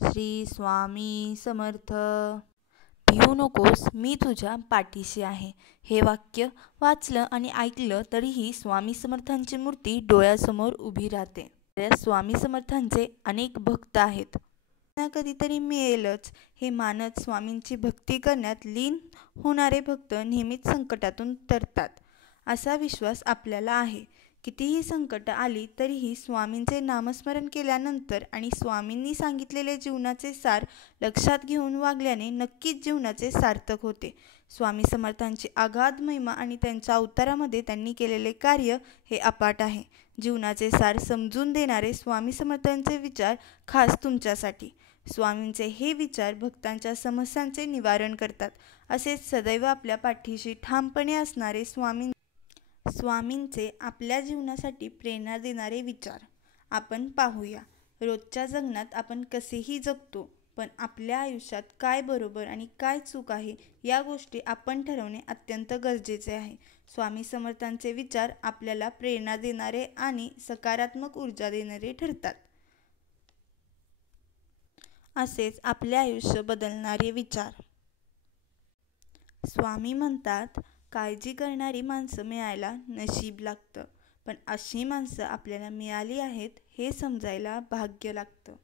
श्री स्वामी समर्थ. भिवू नकोस, मी तुझ्या पाठीशी आहे. हे वाक्य वाचलं आणि ऐकलं तरीही स्वामी समर्थांची मूर्ती डोळ्यासमोर उभी राहते. त्या स्वामी समर्थांचे अनेक भक्त आहेत. त्यांना कधीतरी मिळेलच हे मानत स्वामींची भक्ती करण्यात लीन होणारे भक्त नेहमीच संकटातून तरतात, असा विश्वास आपल्याला आहे. कितीही संकट आली तरीही स्वामींचे नामस्मरण केल्यानंतर आणि स्वामींनी सांगितलेले जीवनाचे सार लक्षात घेऊन वागल्याने नक्कीच जीवनाचे सार्थक होते. स्वामी समर्थांची अगाध महिमा आणि त्यांच्या अवतारामध्ये त्यांनी केलेले कार्य हे अपाट आहे. जीवनाचे सार समजून देणारे स्वामी समर्थांचे विचार खास तुमच्यासाठी. स्वामींचे हे विचार भक्तांच्या समस्यांचे निवारण करतात. असेच सदैव आपल्या पाठीशी ठामपणे असणारे स्वामींचे आपल्या जीवनासाठी प्रेरणा देणारे विचार आपण पाहूया. रोजच्या जगण्यात आपण कसेही जगतो, पण आपल्या आयुष्यात काय बरोबर आणि काय चूक आहे या गोष्टी आपण ठरवणे अत्यंत गरजेचे आहे. स्वामी समर्थांचे विचार आपल्याला प्रेरणा देणारे आणि सकारात्मक ऊर्जा देणारे ठरतात. असेच आपले आयुष्य बदलणारे विचार. स्वामी म्हणतात, काळजी करणारी माणसं मिळायला नशीब लागतं, पण अशी माणसं आपल्याला मिळाली आहेत हे समजायला भाग्य लागतं.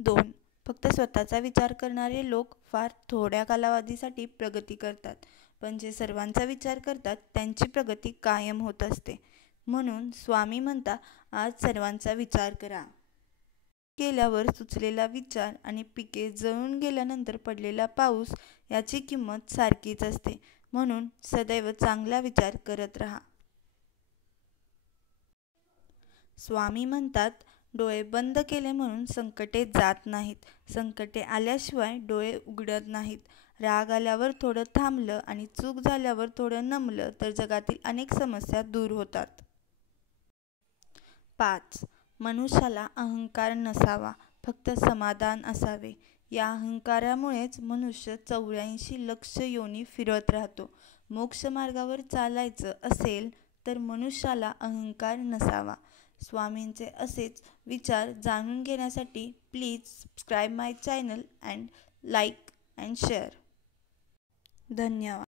2. फक्त स्वतःचा विचार करणारे लोक फार थोड्या कालावधीसाठी प्रगती करतात, पण जे सर्वांचा विचार करतात त्यांची प्रगती कायम होत असते. म्हणून स्वामी म्हणतात, आज सर्वांचा विचार करा. केल्यावर सुचलेला विचार आणि पिके जळून गेल्यानंतर पडलेला पाऊस याची किंमत सारखीच असते. म्हणून सदैव चांगला विचार करत राहा. स्वामी म्हणतात, डोळे बंद केले म्हणून संकटे जात नाहीत. संकटे आल्याशिवाय डोळे उघडत नाहीत. राग आल्यावर थोडं थांबलं आणि चूक झाल्यावर थोडं नमलं तर जगातील अनेक समस्या दूर होतात. 5. मनुष्याला अहंकार नसावा, फक्त समाधान असावे. या अहंकारामुळेच मनुष्य 84 लक्ष योनी फिरत राहतो. मोक्ष मार्गावर चालायचं असेल तर मनुष्याला अहंकार नसावा. स्वामींचे असेच विचार जाणून घेण्यासाठी please subscribe my channel and like and share. धन्यवाद.